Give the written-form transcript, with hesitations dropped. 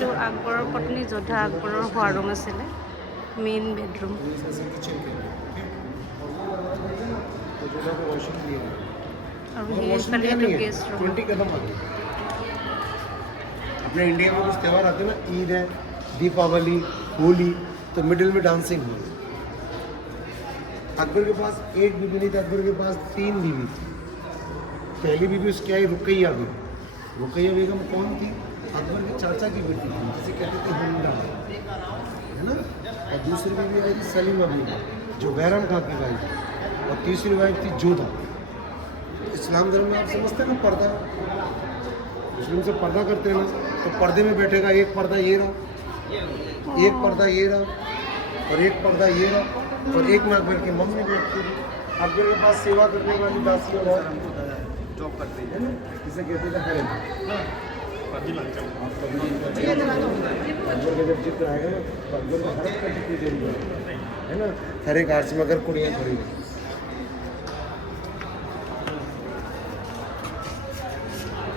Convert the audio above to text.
जो আকবৰৰ পত্নী যোদ্ধা আকবৰৰ শোৱা ৰুম আছিলে মেইন বেডৰুম। और ये गेस्ट रूम। 20 कदम आगे अपने इंडिया में कुछ त्यौहार आते हैं ना, ईद है, दीपावली, होली, तो मिडिल में डांसिंग हुई। अकबर के पास एक बीवी नहीं थी, अकबर के पास 3 बीवी थी। पहली बीवी उसकी आई रुकैया बेगम। रुकैया बेगम कौन थी? अकबर के चाचा की बेटी थी, जिसे कहते थे हिंदा, है ना। और दूसरी बीवी आई थी सलीमा बेगम, जो बैरम खां की वाइफ थी। और तीसरी वाइफ थी जोधा। इस्लाम धर्म में आप समझते हैं ना, पर्दा, मुस्लिम से पर्दा करते हैं ना, तो पर्दे में बैठेगा एक पर्दा ये रहा, एक पर्दा ये रहा, और एक पर्दा ये रहा, और एक में अकबर की मम्मी बैठती थी। अकबर के पास सेवा करने वाली दासी और जॉब करते हैं, जिसे कहते हैं हरेम। अकबर का जब जिक्र आएगा ना, तो अकबर का हर एक का जिक्र जरूर है ना। हर एक आर्च में अगर कुड़ियाँ खड़ी